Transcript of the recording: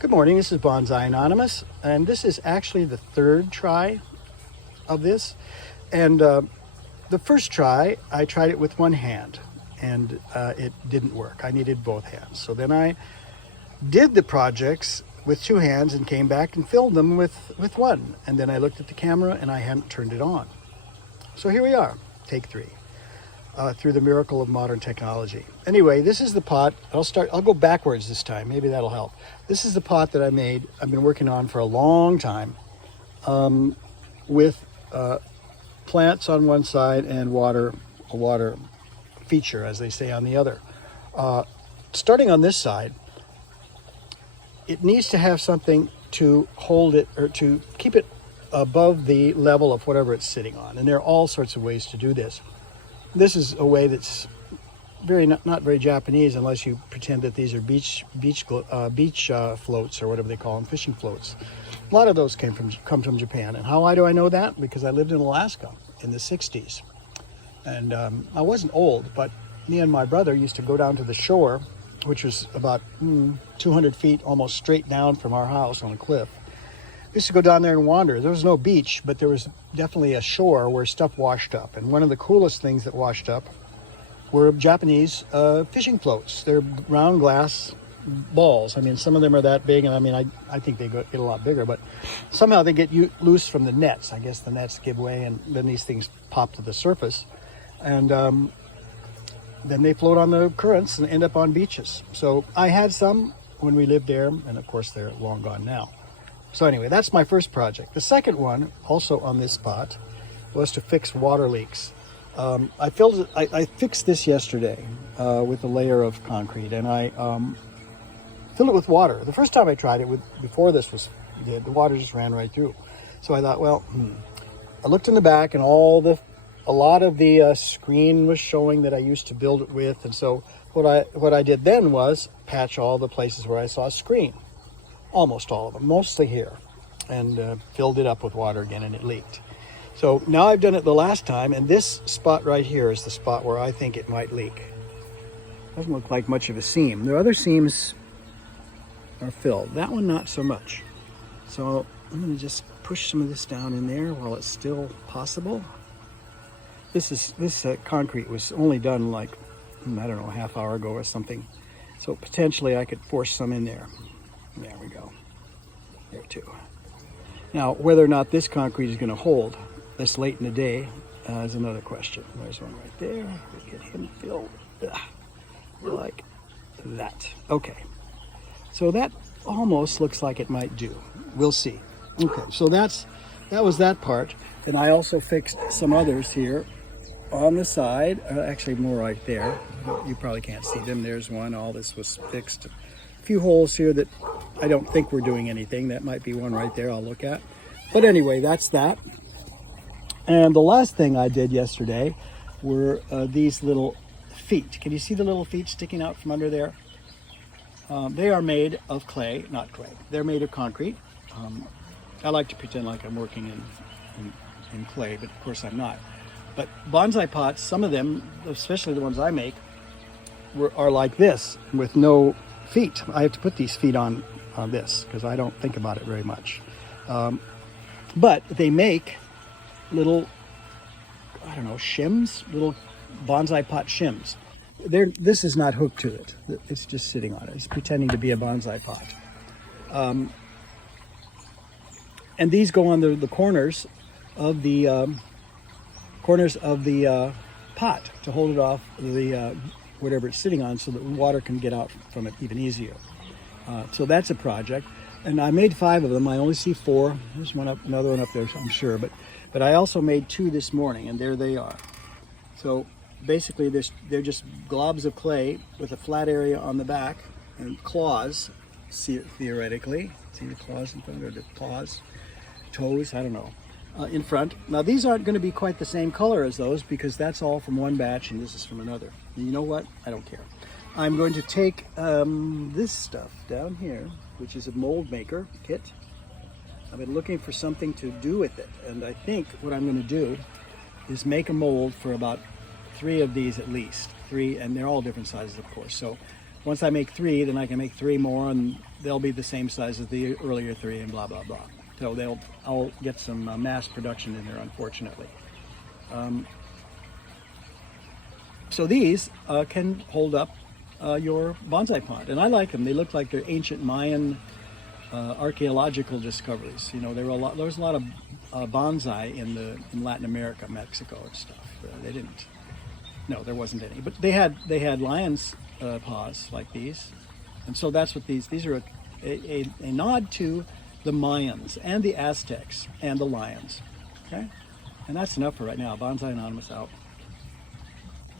Good morning, this is Bonsai Anonymous, and this is actually the third try of this. And the first try, I tried it with one hand, and it didn't work. I needed both hands. So then I did the projects with two hands and came back and filmed them with one. And then I looked at the camera and I hadn't turned it on. So here we are, take three. Through the miracle of modern technology. Anyway, this is the pot. I'll go backwards this time. Maybe that'll help. This is the pot that I made. I've been working on for a long time with plants on one side and a water feature, as they say, on the other. Starting on this side, it needs to have something to hold it or to keep it above the level of whatever it's sitting on. And there are all sorts of ways to do this. This is a way that's not very Japanese, unless you pretend that these are beach floats or whatever they call them, fishing floats. A lot of those come from Japan. And how do I know that? Because I lived in Alaska in the 60s. And I wasn't old, but me and my brother used to go down to the shore, which was about 200 feet almost straight down from our house on a cliff. We used to go down there and wander. There was no beach, but there was definitely a shore where stuff washed up. And one of the coolest things that washed up were Japanese fishing floats. They're round glass balls. I mean, some of them are that big, and I mean, I think they get a lot bigger, but somehow they get loose from the nets. I guess the nets give way, and then these things pop to the surface. And then they float on the currents and end up on beaches. So I had some when we lived there, and of course they're long gone now. So anyway, that's my first project. The second one, also on this spot, was to fix water leaks. I fixed this yesterday with a layer of concrete, and I filled it with water. The first time I tried it, before this was did, the water just ran right through. So I thought, well, I looked in the back, and a lot of the screen was showing that I used to build it with, and so what I did then was patch all the places where I saw screen. Almost all of them, mostly here, and filled it up with water again, and it leaked. So now I've done it the last time, and this spot right here is the spot where I think it might leak. Doesn't look like much of a seam. The other seams are filled. That one not so much. So I'm going to just push some of this down in there while it's still possible. This concrete was only done like, I don't know, a half hour ago or something. So potentially I could force some in there. There we go. There too. Now, whether or not this concrete is going to hold this late in the day is another question. There's one right there. We'll get him filled. Like that. Okay. So that almost looks like it might do. We'll see. Okay, so that was that part. And I also fixed some others here on the side. Actually, more right there. You probably can't see them. There's one. All this was fixed. A few holes here that I don't think we're doing anything. That might be one right there I'll look at. But anyway, that's that. And the last thing I did yesterday were these little feet. Can you see the little feet sticking out from under there? They are made of clay, not clay. They're made of concrete. I like to pretend like I'm working in clay, but of course I'm not. But bonsai pots, some of them, especially the ones I make, are like this with no feet. I have to put these feet on this because I don't think about it very much. But they make little, I don't know, shims, little bonsai pot shims. This is not hooked to it. It's just sitting on it. It's pretending to be a bonsai pot. And these go on the corners of the pot to hold it off the whatever it's sitting on, so that water can get out from it even easier. So that's a project. And I made 5 of them. I only see 4. There's another one up there, I'm sure. But I also made 2 this morning, and there they are. So basically, they're just globs of clay with a flat area on the back and claws, theoretically. See the claws in front, or the paws, toes, I don't know, in front. Now, these aren't going to be quite the same color as those because that's all from one batch and this is from another. And you know what? I don't care. I'm going to take this stuff down here, which is a mold maker kit. I've been looking for something to do with it, and I think what I'm going to do is make a mold for about 3 of these at least. 3, and they're all different sizes, of course. So once I make 3, then I can make 3 more, and they'll be the same size as the earlier three, and blah blah blah. So I'll get some mass production in there, unfortunately. So these can hold up your bonsai pot, and I like them. They look like they're ancient Mayan archaeological discoveries. You know, there was a lot of bonsai in Latin America, Mexico, and stuff. They didn't. No, there wasn't any, but they had lion's paws like these, and so that's what these are a nod to the Mayans and the Aztecs and the lions. Okay, and that's enough for right now. Bonsai Anonymous out.